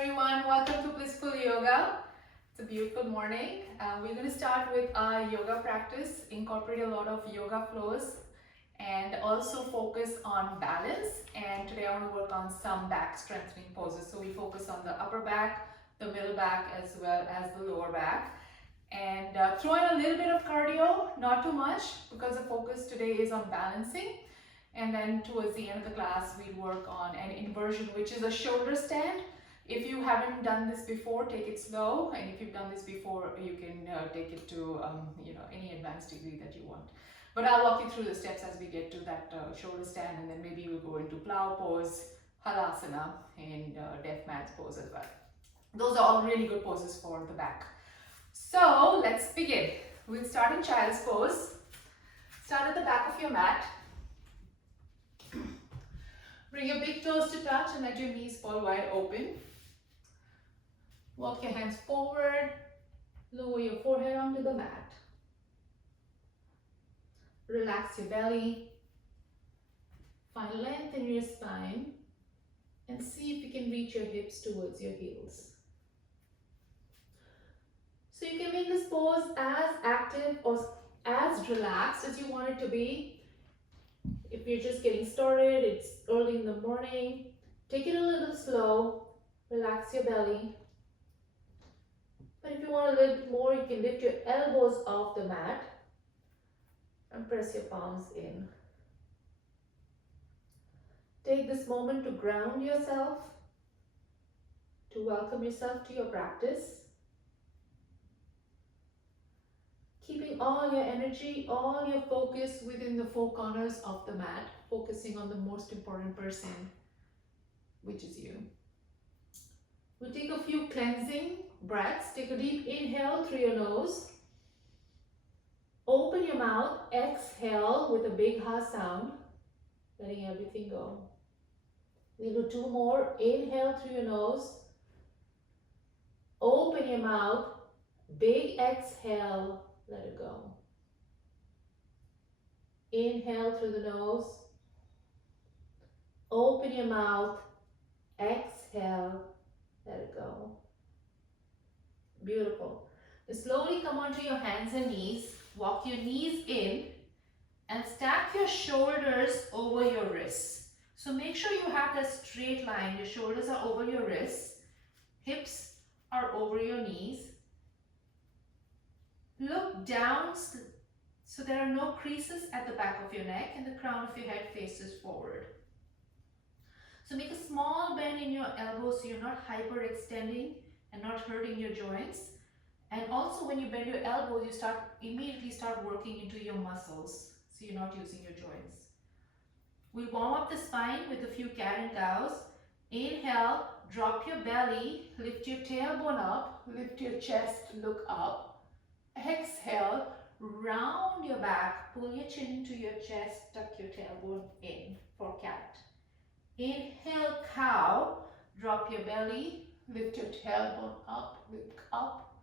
everyone, welcome to Blissful Yoga. It's a beautiful morning. We're going to start with our yoga practice, incorporate a lot of yoga flows and also focus on balance. And today I want to work on some back strengthening poses. So we focus on the upper back, the middle back, as well as the lower back. And throw in a little bit of cardio, not too much, because the focus today is on balancing. And then towards the end of the class, we'll work on an inversion, which is a shoulder stand. If you haven't done this before, take it slow. And if you've done this before, you can take it to any advanced degree that you want. But I'll walk you through the steps as we get to that shoulder stand, and then maybe we'll go into plow pose, halasana, and death match pose as well. Those are all really good poses for the back. So let's begin. We'll start in child's pose. Start at the back of your mat. Bring your big toes to touch and let your knees fall wide open. Walk your hands forward. Lower your forehead onto the mat. Relax your belly. Find length in your spine. And see if you can reach your hips towards your heels. So you can make this pose as active or as relaxed as you want it to be. If you're just getting started, it's early in the morning, take it a little slow, relax your belly. But if you want a little bit more, you can lift your elbows off the mat and press your palms in. Take this moment to ground yourself, to welcome yourself to your practice. Keeping all your energy, all your focus within the four corners of the mat, focusing on the most important person, which is you. We'll take a few cleansing breaths. Take a deep inhale through your nose. Open your mouth, exhale with a big ha sound, letting everything go. We'll do two more. Inhale through your nose. Open your mouth, big exhale. Let it go. Inhale through the nose. Open your mouth. Exhale. Let it go. Beautiful. Now slowly come onto your hands and knees. Walk your knees in and stack your shoulders over your wrists. So make sure you have that straight line. Your shoulders are over your wrists. Hips are over your knees. Look down so there are no creases at the back of your neck and the crown of your head faces forward. So make a small bend in your elbows so you're not hyperextending and not hurting your joints. And also when you bend your elbows, you immediately start working into your muscles so you're not using your joints. We'll warm up the spine with a few cat and cows. Inhale, drop your belly, lift your tailbone up, lift your chest, look up. Exhale, round your back, pull your chin into your chest, tuck your tailbone in for cat. Inhale, cow, drop your belly, lift your tailbone up, look up.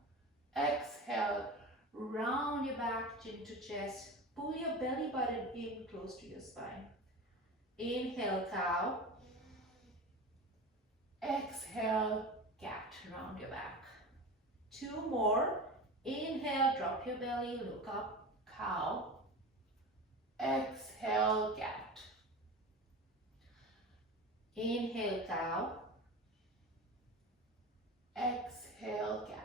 Exhale, round your back, chin to chest, pull your belly button in close to your spine. Inhale, cow. Exhale, cat, round your back. Two more. Inhale, drop your belly, look up, cow. Exhale, cat. Inhale, cow. Exhale, cat.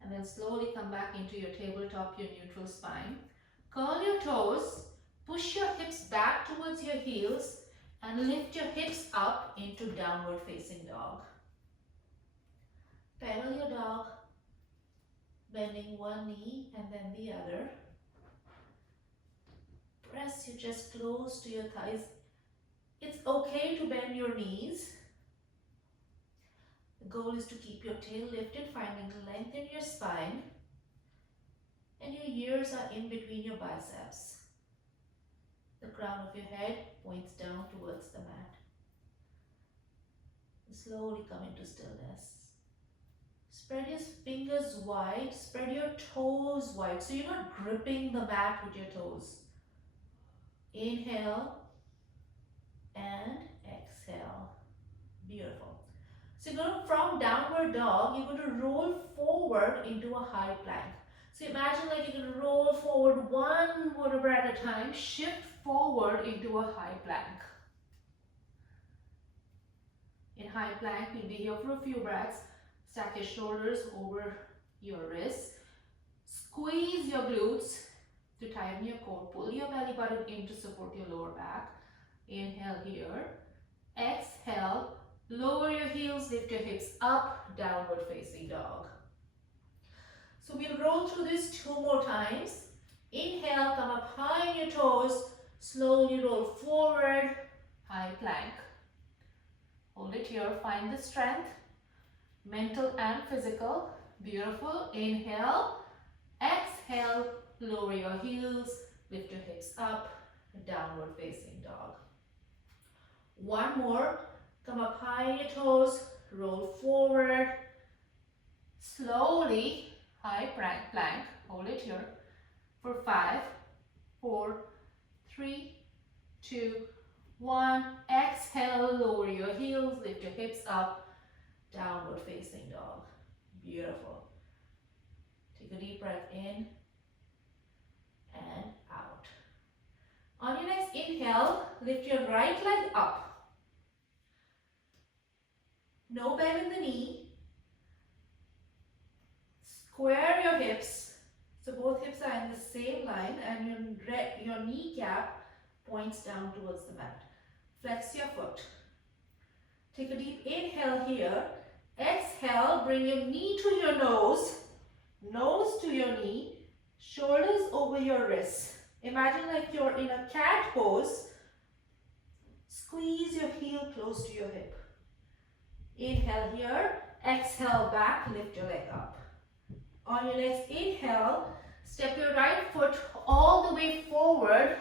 And then slowly come back into your tabletop, your neutral spine. Curl your toes, push your hips back towards your heels, and lift your hips up into downward facing dog. Pedal your dog, bending one knee and then the other. Press your chest close to your thighs. It's okay to bend your knees. The goal is to keep your tail lifted, finding length in your spine. And your ears are in between your biceps. The crown of your head points down towards the mat. Slowly come into stillness. Spread your fingers wide, spread your toes wide, so you're not gripping the mat with your toes. Inhale and exhale. Beautiful. So you're going to, from downward dog, you're going to roll forward into a high plank. So imagine like you're going to roll forward one vertebra at a time, shift forward into a high plank. In high plank, you'll be here for a few breaths. Stack your shoulders over your wrists. Squeeze your glutes to tighten your core. Pull your belly button in to support your lower back. Inhale here. Exhale. Lower your heels, lift your hips up, downward facing dog. So we'll roll through this 2 more times. Inhale, come up high on your toes. Slowly roll forward, high plank. Hold it here, find the strength, mental and physical. Beautiful. Inhale, exhale, lower your heels, lift your hips up, downward facing dog. One more. Come up high on your toes, roll forward, slowly, high plank, hold it here, for 5, 4, 3, 2, 1, exhale, lower your heels, lift your hips up, downward facing dog. Beautiful. Take a deep breath in and out. On your next inhale, lift your right leg up. No bend in the knee. Square your hips. So both hips are in the same line and your kneecap points down towards the mat. Flex your foot. Take a deep inhale here. Exhale, bring your knee to your nose to your knee, shoulders over your wrists. Imagine like you're in a cat pose. Squeeze your heel close to your hip. Inhale here, exhale back, lift your leg up. On your next inhale, step your right foot all the way forward,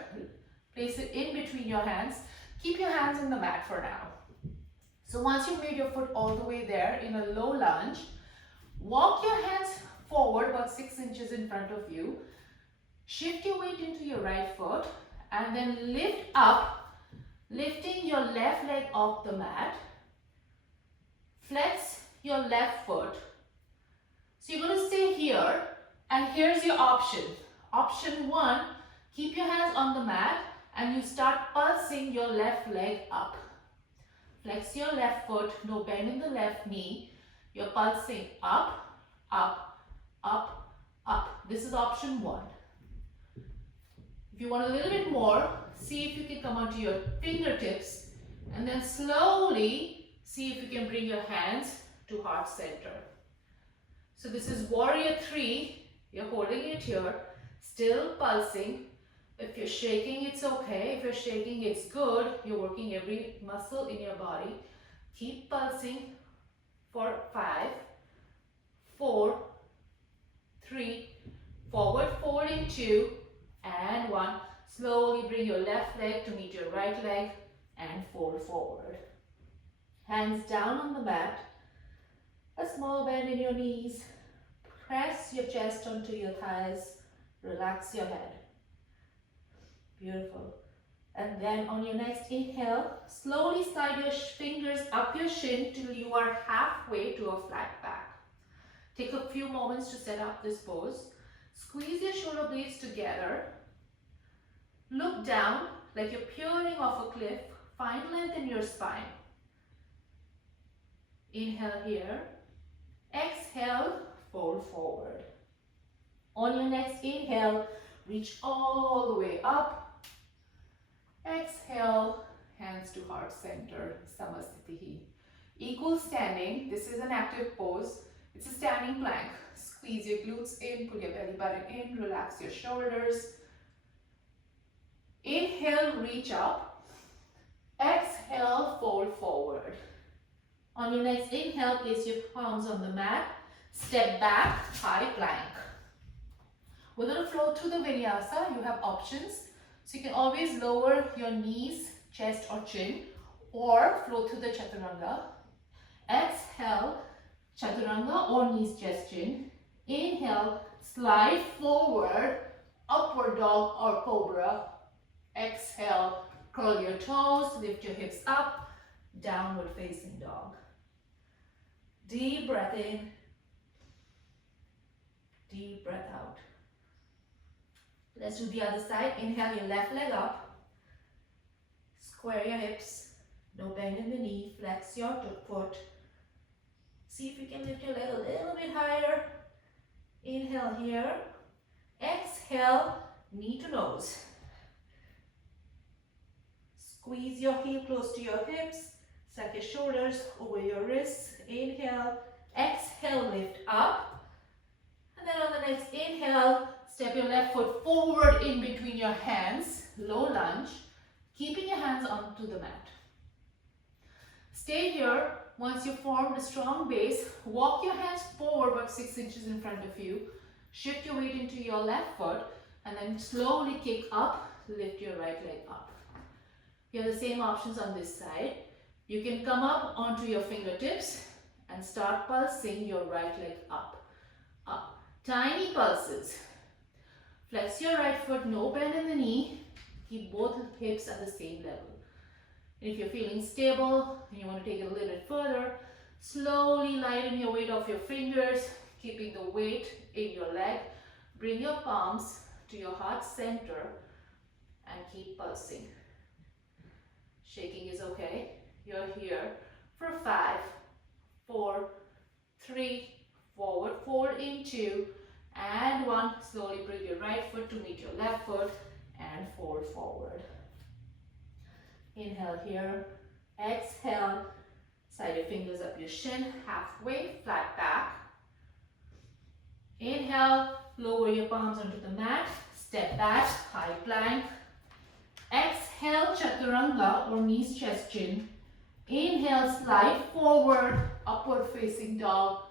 place it in between your hands. Keep your hands in the mat for now. So once you've made your foot all the way there in a low lunge, walk your hands forward about 6 inches in front of you. Shift your weight into your right foot and then lift up, lifting your left leg off the mat. Flex your left foot. So you're going to stay here and here's your option. Option 1, keep your hands on the mat and you start pulsing your left leg up. Flex your left foot, no bend in the left knee. You're pulsing up, up, up, up. This is option 1. If you want a little bit more, see if you can come onto your fingertips and then slowly see if you can bring your hands to heart center. So this is warrior 3. You're holding it here, still pulsing. If you're shaking, it's okay. If you're shaking, it's good. You're working every muscle in your body. Keep pulsing for 5, 4, 3, forward fold in 2, and 1. Slowly bring your left leg to meet your right leg and fold forward. Hands down on the mat, a small bend in your knees, press your chest onto your thighs, relax your head. Beautiful. And then on your next inhale, slowly slide your fingers up your shin till you are halfway to a flat back. Take a few moments to set up this pose. Squeeze your shoulder blades together. Look down like you're peering off a cliff. Find length in your spine. Inhale here. Exhale, fold forward. On your next inhale, reach all the way up. Exhale, hands to heart center, Samasthiti. Equal standing. This is an active pose. It's a standing plank. Squeeze your glutes in, pull your belly button in, relax your shoulders. Inhale, reach up. Exhale, fold forward. On your next inhale, place your palms on the mat. Step back, high plank. We're going to flow through the vinyasa. You have options. So you can always lower your knees, chest or chin, or flow through the chaturanga. Exhale, chaturanga or knees, chest, chin. Inhale, slide forward, upward dog or cobra. Exhale, curl your toes, lift your hips up, downward facing dog. Deep breath in, deep breath out. Let's do the other side. Inhale your left leg up, square your hips, no bend in the knee, flex your foot. See if you can lift your leg a little bit higher. Inhale here, exhale, knee to nose. Squeeze your heel close to your hips, suck your shoulders over your wrists. Inhale, exhale, lift up. And then on the next inhale, step your left foot forward in between your hands, low lunge, keeping your hands onto the mat. Stay here. Once you've formed a strong base, walk your hands forward about 6 inches in front of you. Shift your weight into your left foot and then slowly kick up, lift your right leg up. You have the same options on this side. You can come up onto your fingertips and start pulsing your right leg up, up. Tiny pulses. Flex your right foot, no bend in the knee. Keep both hips at the same level. And if you're feeling stable and you want to take it a little bit further, slowly lighten your weight off your fingers, keeping the weight in your leg. Bring your palms to your heart center and keep pulsing. Shaking is okay. You're here for 5, 4, 3, forward fold in 2, and 1. Slowly bring your right foot to meet your left foot and fold forward. Inhale here, exhale, slide your fingers up your shin, halfway, flat back. Inhale, lower your palms onto the mat, step back, high plank. Exhale, chaturanga or knees, chest, chin. Inhale, slide forward, upward facing dog.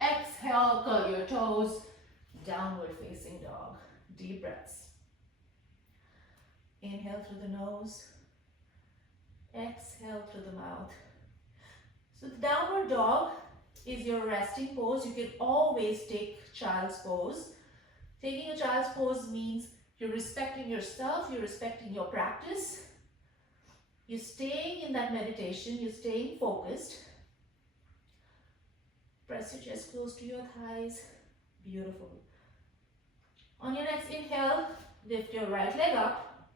Exhale, curl your toes, downward facing dog. Deep breaths. Inhale through the nose. Exhale through the mouth. So the downward dog is your resting pose. You can always take child's pose. Taking a child's pose means you're respecting yourself, you're respecting your practice. You're staying in that meditation, you're staying focused. Press your chest close to your thighs. Beautiful. On your next inhale, lift your right leg up.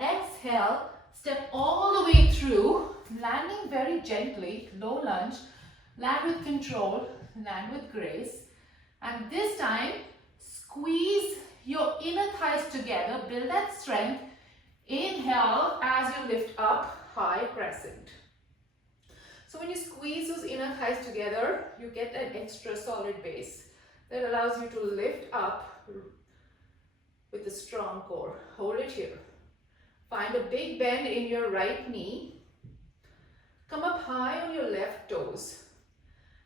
Exhale, step all the way through, landing very gently, low lunge. Land with control, land with grace. And this time, squeeze your inner thighs together, build that strength. Inhale as you lift up, high crescent. So when you squeeze those inner thighs together, you get an extra solid base that allows you to lift up with a strong core. Hold it here. Find a big bend in your right knee. Come up high on your left toes.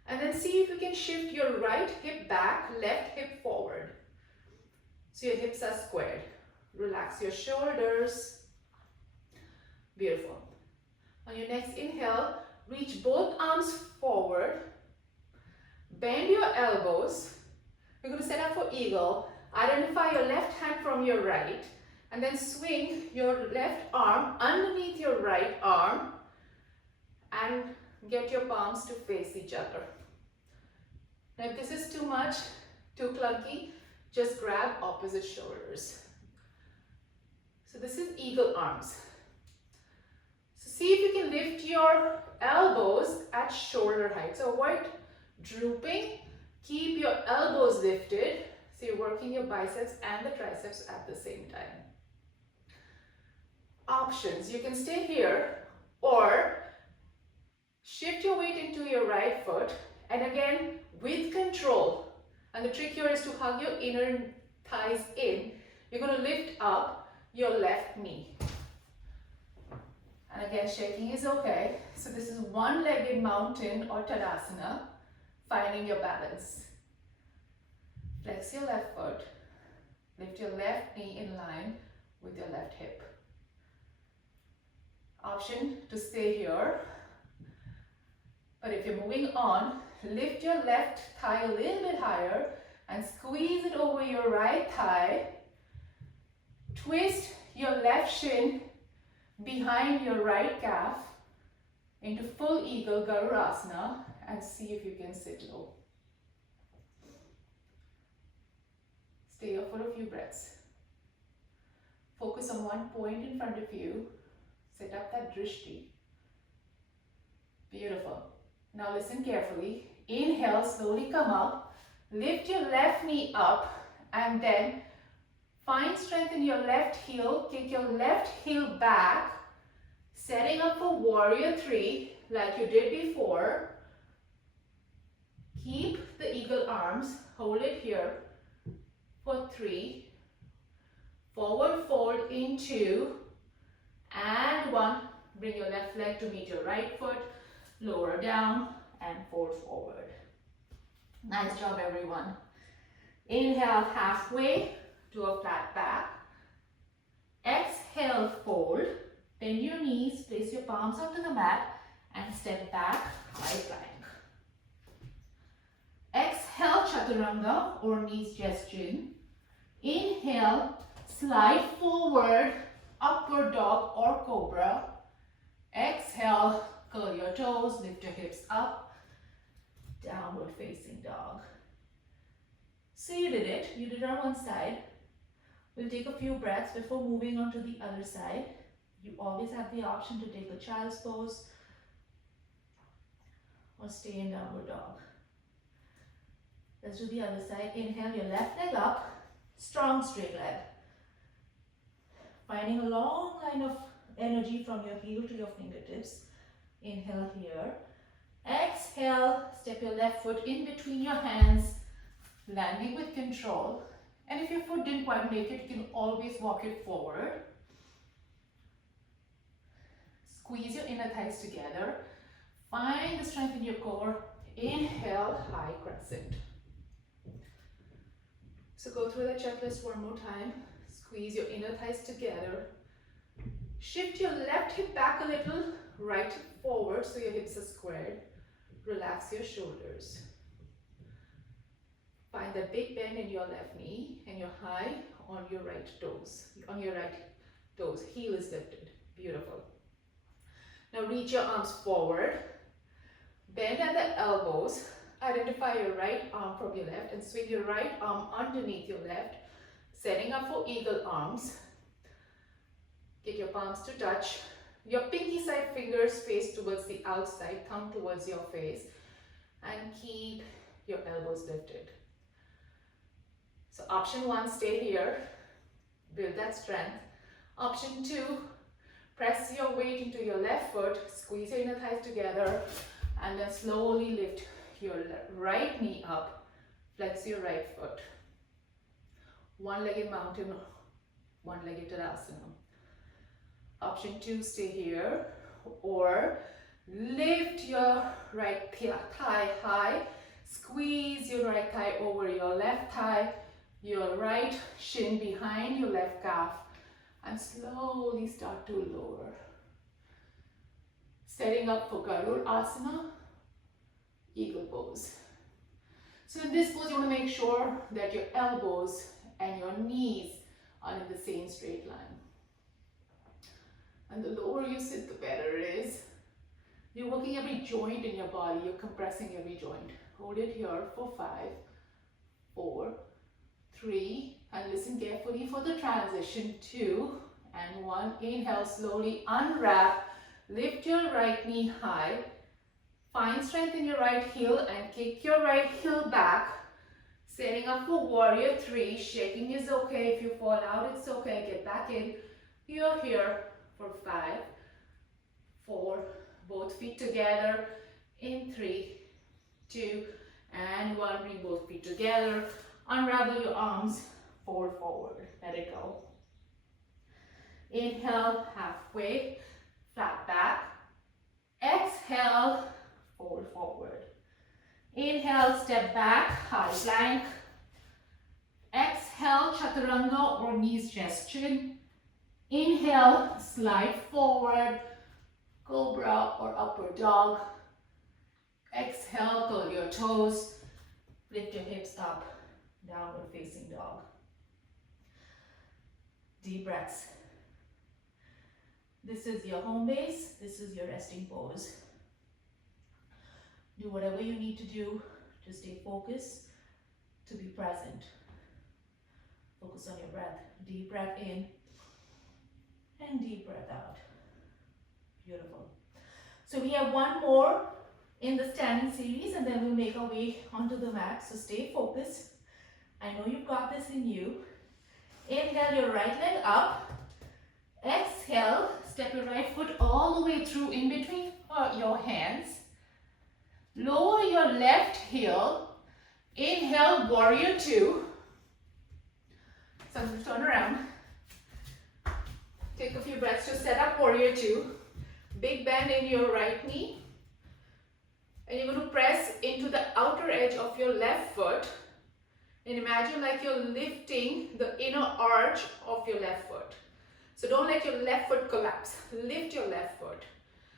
And then see if you can shift your right hip back, left hip forward. So your hips are squared. Relax your shoulders. Beautiful. On your next inhale, reach both arms forward. Bend your elbows. We're going to set up for eagle. Identify your left hand from your right. And then swing your left arm underneath your right arm. And get your palms to face each other. Now if this is too much, too clunky, just grab opposite shoulders. So this is eagle arms. So see if you can lift your elbows at shoulder height. So avoid drooping. Keep your elbows lifted. So you're working your biceps and the triceps at the same time. Options. You can stay here or shift your weight into your right foot and again with control. And the trick here is to hug your inner thighs in. You're going to lift up your left knee. And again, shaking is okay. So this is one-legged mountain or Tadasana, finding your balance. Flex your left foot. Lift your left knee in line with your left hip. Option to stay here. But if you're moving on, lift your left thigh a little bit higher and squeeze it over your right thigh. Twist your left shin behind your right calf. into full eagle Garurasana and see if you can sit low. Stay here for a few breaths. Focus on one point in front of you. Set up that drishti. Beautiful. Now listen carefully. Inhale, slowly come up. Lift your left knee up and then find strength in your left heel. Kick your left heel back. Setting up for warrior three like you did before. Keep the eagle arms. Hold it here for 3. Forward fold in 2 and 1. Bring your left leg to meet your right foot. Lower down and fold forward. Nice job, everyone. Inhale halfway to a flat back. Exhale, fold. Bend your knees, place your palms onto the mat and step back, high plank. Exhale, chaturanga or knees gesturing. Inhale, slide forward, upward dog or cobra. Exhale, curl your toes, lift your hips up, downward facing dog. So you did it. You did it on one side. We'll take a few breaths before moving on to the other side. You always have the option to take a child's pose or stay in downward dog. Let's do the other side. Inhale your left leg up, strong straight leg. Finding a long line of energy from your heel to your fingertips. Inhale here. Exhale, step your left foot in between your hands, landing with control. And if your foot didn't quite make it, you can always walk it forward. Squeeze your inner thighs together. Find the strength in your core. Inhale, high crescent. So go through the checklist one more time. Squeeze your inner thighs together. Shift your left hip back a little, right hip forward so your hips are squared. Relax your shoulders. Find that big bend in your left knee and your high on your right toes. On your right toes, heel is lifted. Beautiful. Now reach your arms forward. Bend at the elbows. Identify your right arm from your left and swing your right arm underneath your left. Setting up for eagle arms. Get your palms to touch. Your pinky side fingers face towards the outside, thumb towards your face. And keep your elbows lifted. So option 1, stay here. Build that strength. Option 2, press your weight into your left foot. Squeeze your inner thighs together. And then slowly lift your right knee up. Flex your right foot. One-legged mountain, one-legged Tadasana. Option 2, stay here. Or lift your right thigh high. Squeeze your right thigh over your left thigh. Your right shin behind your left calf. And slowly start to lower. Setting up for Garurasana, eagle pose. So in this pose, you want to make sure that your elbows and your knees are in the same straight line. And the lower you sit, the better it is. You're working every joint in your body. You're compressing every joint. Hold it here for 5, 4, 3, and listen carefully for the transition. 2 and 1. Inhale, slowly unwrap. Lift your right knee high. Find strength in your right heel and kick your right heel back. Setting up for warrior 3. Shaking is okay. If you fall out, it's okay. Get back in. You're here for 5, 4, both feet together. In 3, 2, and 1. Bring both feet together. Unravel your arms. Fold forward. Let it go. Inhale, halfway. Flat back. Exhale, fold forward. Inhale, step back, high plank. Exhale, chaturanga or knees gesturing. Inhale, slide forward, cobra or upward dog. Exhale, curl your toes, lift your hips up, downward facing dog. Deep breaths. This is your home base, this is your resting pose. Do whatever you need to do to stay focused, to be present. Focus on your breath. Deep breath in and deep breath out. Beautiful. So we have one more in the standing series and then we'll make our way onto the mat. So stay focused. I know you've got this in you. Inhale your right leg up. Exhale, step your right foot all the way through in between your hands. Lower your left heel. Inhale, warrior two. So I'm going to turn around. Take a few breaths to set up warrior two. Big bend in your right knee. And you're going to press into the outer edge of your left foot. And imagine like you're lifting the inner arch of your left foot. So don't let your left foot collapse. Lift your left foot.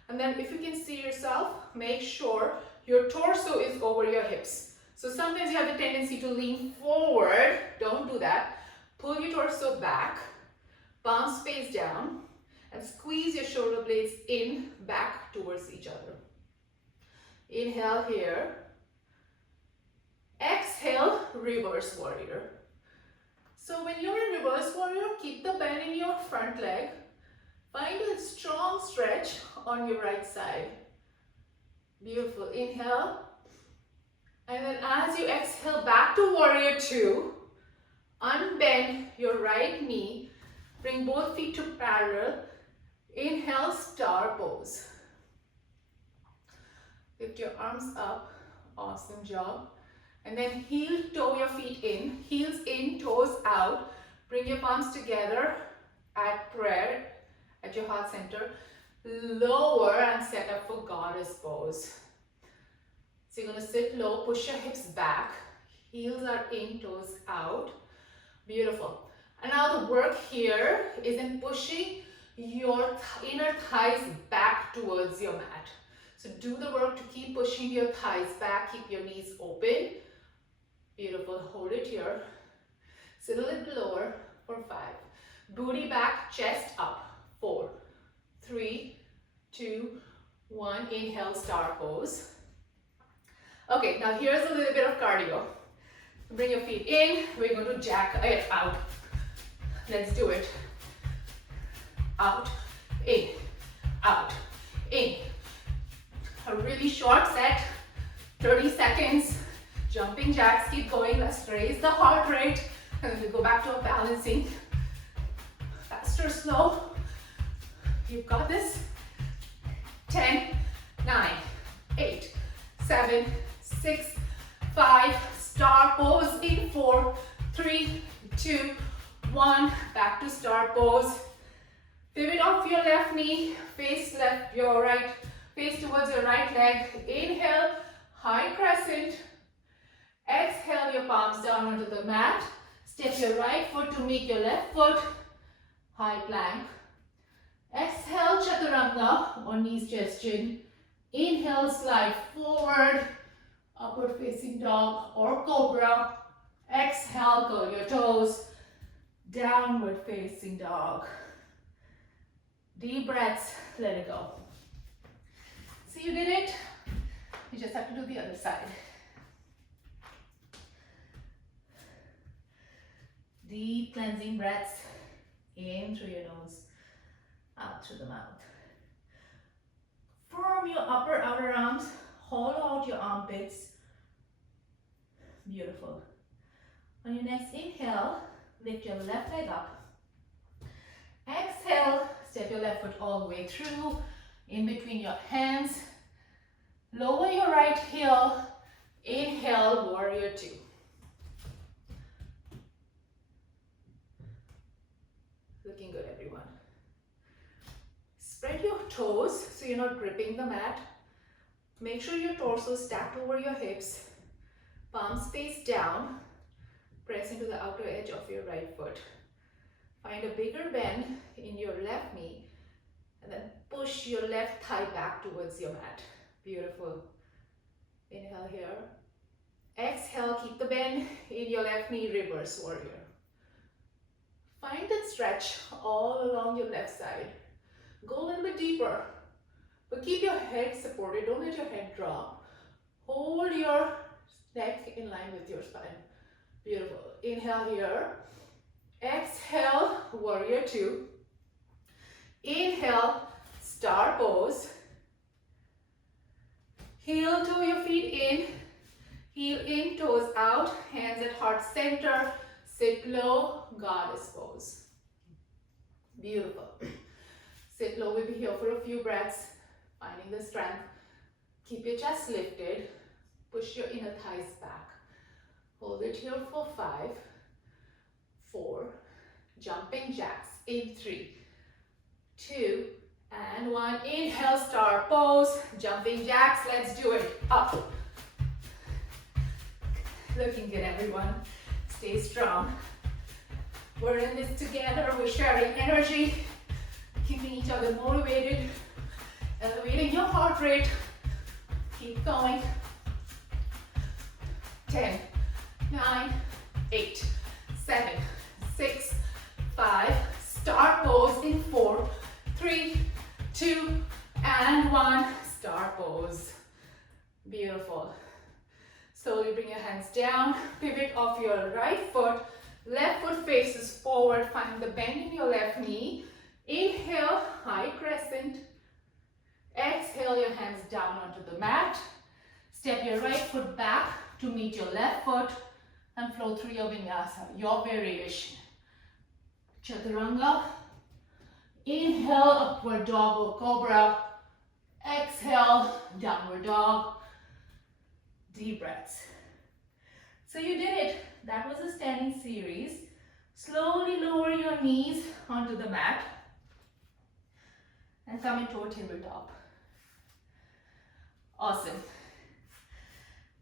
And then if you can see yourself, make sure your torso is over your hips. So sometimes you have the tendency to lean forward. Don't do that. Pull your torso back. Palms face down. And squeeze your shoulder blades in, back towards each other. Inhale here. Exhale, reverse warrior. So when you're in reverse warrior, keep the bend in your front leg. Find a strong stretch on your right side. Beautiful. Inhale. And then as you exhale back to warrior two, unbend your right knee. Bring both feet to parallel. Inhale, star pose. Lift your arms up. Awesome job. And then heel toe your feet in. Heels in, toes out. Bring your palms together at prayer, at your heart center. Lower and set up for goddess pose. So you're going to sit low, push your hips back. Heels are in, toes out. Beautiful. And now the work here is in pushing your inner thighs back towards your mat. So do the work to keep pushing your thighs back, keep your knees open. Beautiful, hold it here. Sit a little lower for 5. Booty back, chest up. 4, 3, 2, 1. Inhale, star pose. Okay, now here's a little bit of cardio. Bring your feet in, we're going to jack it out. Let's do it. Out, in, out, in. A really short set, 30 seconds. Jumping jacks, keep going. Let's raise the heart rate. And then we go back to a balancing. Faster, slow. You've got this. 10, 9, 8, 7, 6, 5. Star pose in 4, 3, 2, 1. Back to star pose. Pivot off your left knee. Face left, your right. Face towards your right leg. Inhale, high crescent. Exhale your palms down onto the mat. Step your right foot to meet your left foot. High plank. Exhale chaturanga or knees chest chin. Inhale slide forward. Upward facing dog or cobra. Exhale curl your toes. Downward facing dog. Deep breaths, let it go. See, you did it. You just have to do the other side. Deep cleansing breaths in through your nose, out through the mouth. Firm your upper outer arms, hollow out your armpits. Beautiful. On your next inhale, lift your left leg up. Exhale, step your left foot all the way through, in between your hands. Lower your right heel. Inhale, warrior two. Looking good, everyone. Spread your toes so you're not gripping the mat. Make sure your torso is stacked over your hips. Palms face down. Press into the outer edge of your right foot. Find a bigger bend in your left knee and then push your left thigh back towards your mat. Beautiful. Inhale here. Exhale, keep the bend in your left knee, reverse warrior. Find that stretch all along your left side. Go a little bit deeper, but keep your head supported. Don't let your head drop. Hold your neck in line with your spine. Beautiful. Inhale here. Exhale, warrior two. Inhale, star pose. Heel to your feet in. Heel in, toes out. Hands at heart center. Sit low, goddess pose. Beautiful. Sit low, we'll be here for a few breaths. Finding the strength. Keep your chest lifted. Push your inner thighs back. Hold it here for 5, 4, jumping jacks in 3, 2, and 1. Inhale, star pose, jumping jacks. Let's do it. Up. Looking good, everyone. Stay strong. We're in this together. We're sharing energy, keeping each other motivated, elevating your heart rate. Keep going. 10, 9, 8, 7, 6, 5. Star pose in 4, 3, 2, and 1. Star pose. Beautiful. Slowly bring your hands down. Pivot off your right foot. Left foot faces forward. Find the bend in your left knee. Inhale, high crescent. Exhale, your hands down onto the mat. Step your right foot back to meet your left foot and flow through your vinyasa, your variation. Chaturanga. Inhale, upward dog or cobra. Exhale, downward dog. Deep breaths. So you did it. That was a standing series. Slowly lower your knees onto the mat and come into a tabletop. Awesome.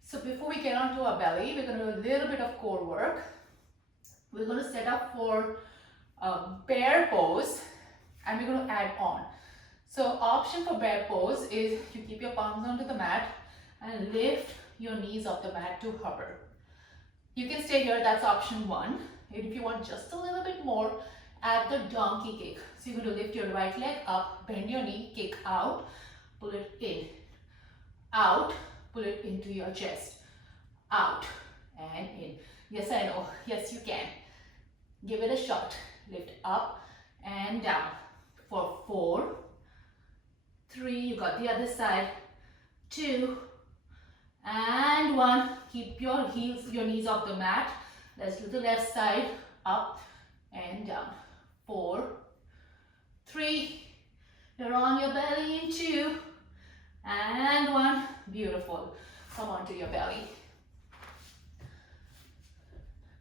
So before we get onto our belly, we're going to do a little bit of core work. We're going to set up for bear pose and we're going to add on. So option for bear pose is you keep your palms onto the mat and lift your knees off the mat to hover. You can stay here, that's option 1. If you want just a little bit more, add the donkey kick. So you're going to lift your right leg up, bend your knee, kick out, pull it in, out, pull it into your chest, out and in. Yes, I know. Yes, you can. Give it a shot. Lift up and down for 4, 3. You got the other side. 2 and 1. Keep your heels, your knees off the mat. Let's do the left side. Up and down. 4, 3. You're on your belly in 2 and 1. Beautiful. Come onto your belly.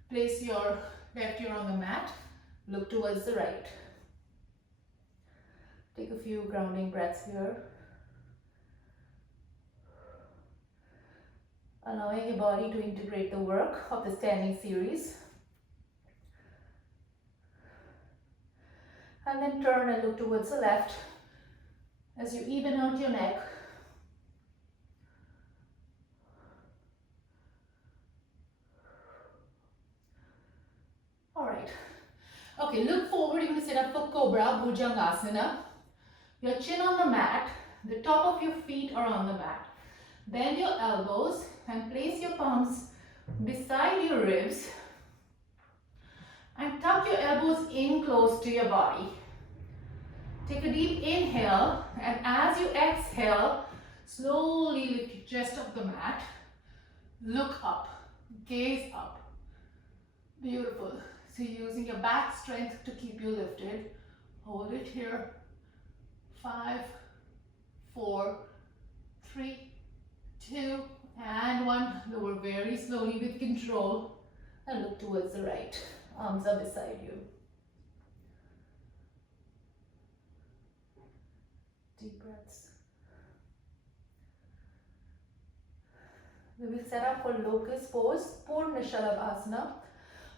Place your left ear on the mat. Look towards the right. Take a few grounding breaths here. Allowing your body to integrate the work of the standing series. And then turn and look towards the left as you even out your neck. Alright. Okay, look forward. You're going to sit up for Cobra, Bhujangasana. Your chin on the mat. The top of your feet are on the mat. Bend your elbows and place your palms beside your ribs. And tuck your elbows in close to your body. Take a deep inhale, and as you exhale, slowly lift your chest off the mat. Look up, gaze up. Beautiful. So using your back strength to keep you lifted. Hold it here. 5, 4, 3, 2, and 1. Lower very slowly with control and look towards the right. Arms are beside you. Deep breaths. We will set up for locust pose, Purna Shalabhasana.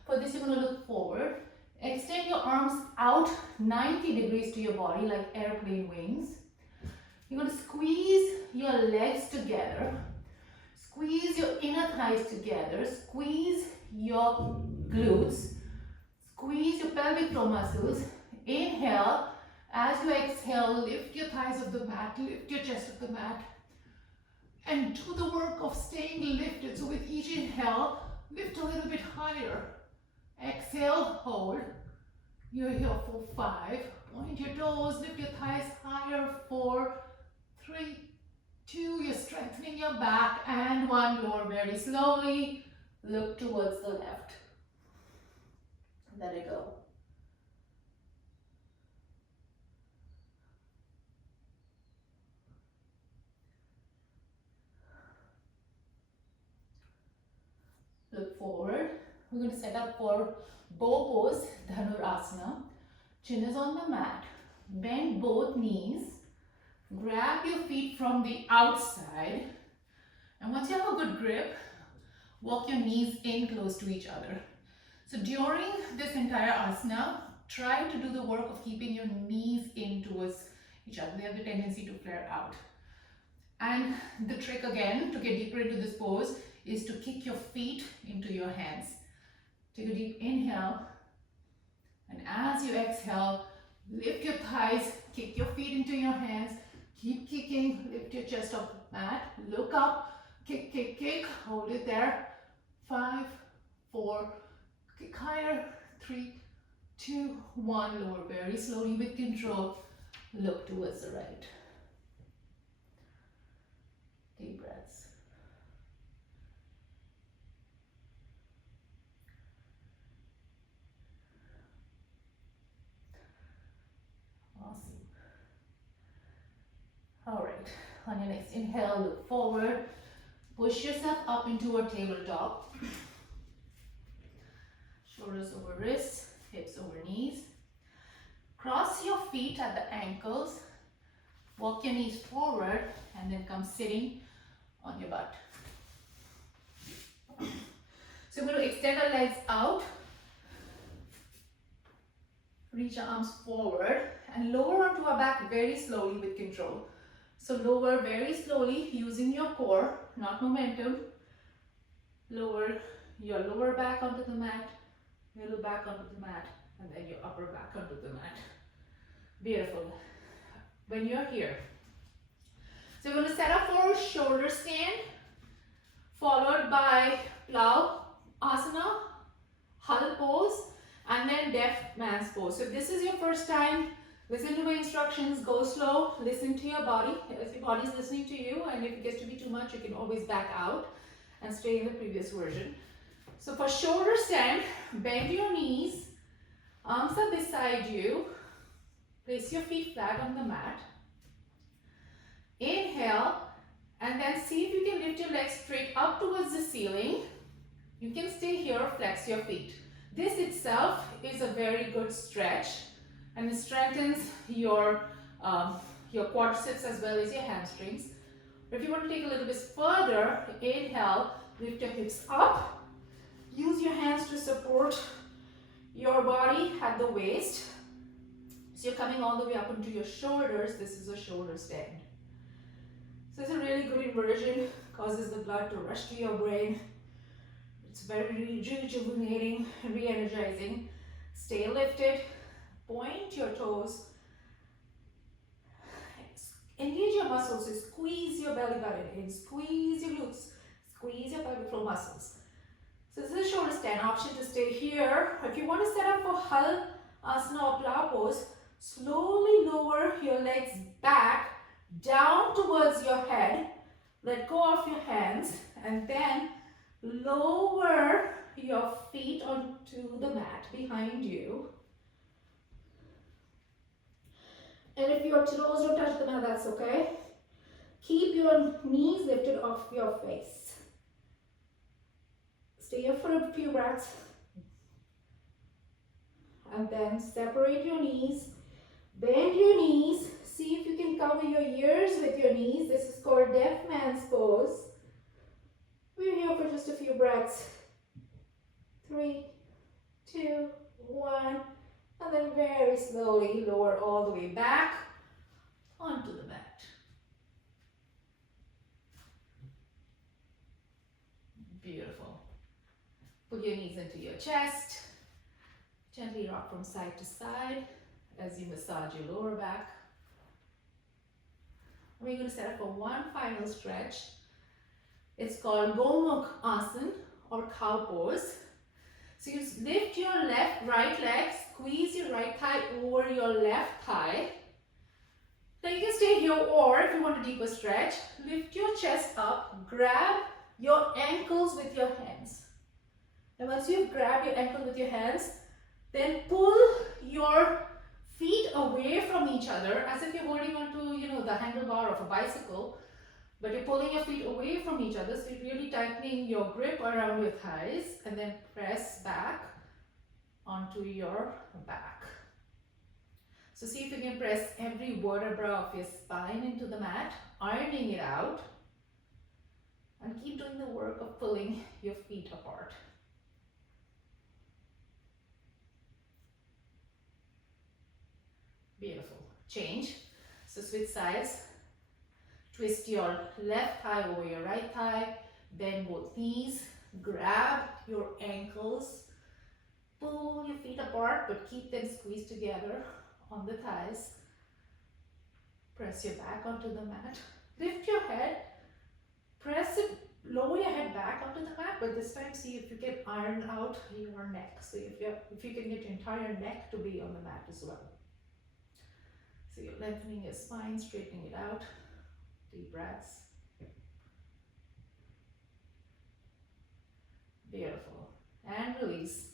For this, you're going to look forward. Extend your arms out 90 degrees to your body like airplane wings. You're going to squeeze your legs together. Squeeze your inner thighs together. Squeeze your glutes. Squeeze your pelvic floor muscles. Inhale. As you exhale, lift your thighs off the mat. Lift your chest off the mat. and do the work of staying lifted. So with each inhale, lift a little bit higher. Exhale, hold. You're here for 5. Point your toes, lift your thighs higher. 4, 3, 2. You're strengthening your back. And 1. Lower very slowly. Look towards the left. Let it go. Look forward. We're going to set up for bow pose, Dhanurasana. Chin is on the mat. Bend both knees. Grab your feet from the outside. And once you have a good grip, walk your knees in close to each other. So during this entire asana, try to do the work of keeping your knees in towards each other. They have the tendency to flare out. And the trick again, to get deeper into this pose, is to kick your feet into your hands. Take a deep inhale, and as you exhale, lift your thighs, kick your feet into your hands, keep kicking, lift your chest off the mat, look up, kick, kick, kick, hold it there. 5, 4, kick higher, 3, 2, 1, lower very slowly with control, look towards the right. Deep breaths. Awesome. All right, on your next inhale, look forward. Push yourself up into a tabletop. Shoulders over wrists, hips over knees. Cross your feet at the ankles. Walk your knees forward and then come sitting on your butt. So we're going to extend our legs out. Reach your arms forward and lower onto our back very slowly with control. So lower very slowly using your core, not momentum. Lower your lower back onto the mat, middle back onto the mat, and then your upper back onto the mat. Beautiful. When you're here. So we're going to set up for a shoulder stand, followed by plow asana, hull pose, and then deaf man's pose. So if this is your first time, listen to my instructions, go slow, listen to your body. If your body is listening to you, and if it gets to be too much, you can always back out and stay in the previous version. So for shoulder stand, bend your knees, arms are beside you, place your feet flat on the mat. Inhale, and then see if you can lift your legs straight up towards the ceiling. You can stay here, flex your feet. This itself is a very good stretch, and it strengthens your quadriceps as well as your hamstrings. But if you want to take a little bit further, inhale, lift your hips up. Use your hands to support your body at the waist. So you're coming all the way up into your shoulders. This is a shoulder stand. So it's a really good inversion, causes the blood to rush to your brain. It's very rejuvenating, re-energizing. Stay lifted, point your toes, engage your muscles, so squeeze your belly button in, squeeze your glutes, squeeze your pelvic floor muscles. So this is a shoulder stand, option to stay here. If you want to set up for hull asana or plow pose, slowly lower your legs back, down towards your head, let go of your hands, and then lower your feet onto the mat behind you. And if your toes don't touch the mat, that's okay. Keep your knees lifted off your face. Stay here for a few breaths. And then separate your knees, bend your knees. See if you can cover your ears with your knees. This is called deaf man's pose. We're here for just a few breaths. 3, 2, 1. And then very slowly lower all the way back onto the mat. Beautiful. Put your knees into your chest. Gently rock from side to side as you massage your lower back. We're going to set up for one final stretch. It's called Gomukh Asana or cow pose. So you lift your right leg, squeeze your right thigh over your left thigh. Now you can stay here, or if you want a deeper stretch, lift your chest up, grab your ankles with your hands. And once you've grabbed your ankle with your hands, then pull your feet away from each other as if you're holding onto, the handlebar of a bicycle, but you're pulling your feet away from each other, so you're really tightening your grip around your thighs, and then press back onto your back. So see if you can press every vertebra of your spine into the mat, ironing it out, and keep doing the work of pulling your feet apart. Beautiful. Change. So switch sides. Twist your left thigh over your right thigh. Bend both knees. Grab your ankles. Pull your feet apart, but keep them squeezed together on the thighs. Press your back onto the mat. Lift your head. Press it. Lower your head back onto the mat, but this time see if you can iron out your neck. So if you can get your entire neck to be on the mat as well. So you're lengthening your spine, straightening it out. Deep breaths. Beautiful. And release.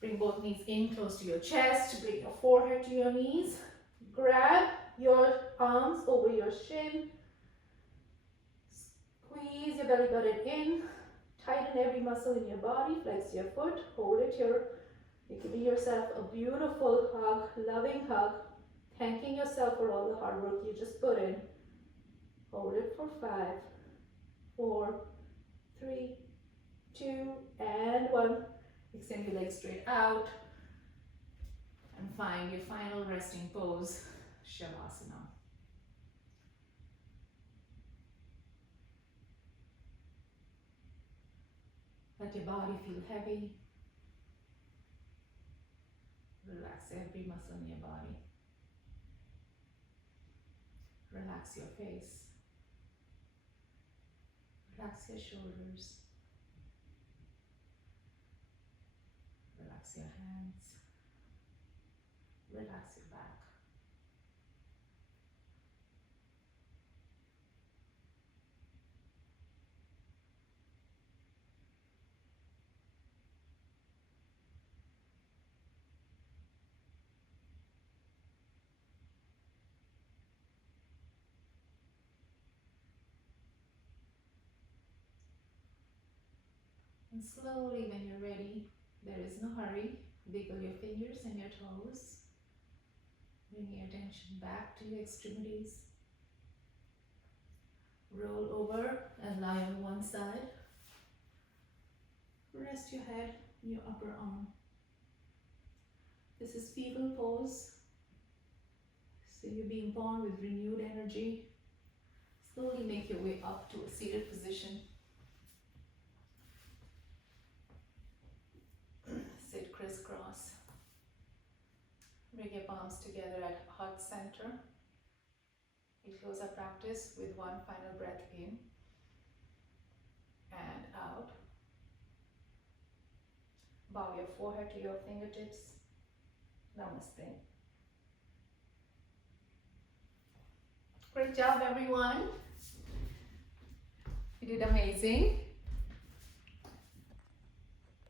Bring both knees in close to your chest. Bring your forehead to your knees. Grab your arms over your shin. Squeeze your belly button in. Tighten every muscle in your body. Flex your foot. Hold it here. You're giving yourself a beautiful hug, loving hug. Thanking yourself for all the hard work you just put in. Hold it for 5, 4, 3, 2, and 1. Extend your legs straight out. And find your final resting pose, Shavasana. Let your body feel heavy. Relax every muscle in your body. Relax your face. Relax your shoulders. Relax your hands. Relax your back. And slowly, when you're ready, there is no hurry. Wiggle your fingers and your toes. Bring your attention back to your extremities. Roll over and lie on one side. Rest your head in your upper arm. This is fetal pose. So you're being born with renewed energy. Slowly make your way up to a seated position. Sit crisscross. Bring your palms together at heart center. We close our practice with one final breath in and out. Bow your forehead to your fingertips. Namaste. Great job, everyone. You did amazing.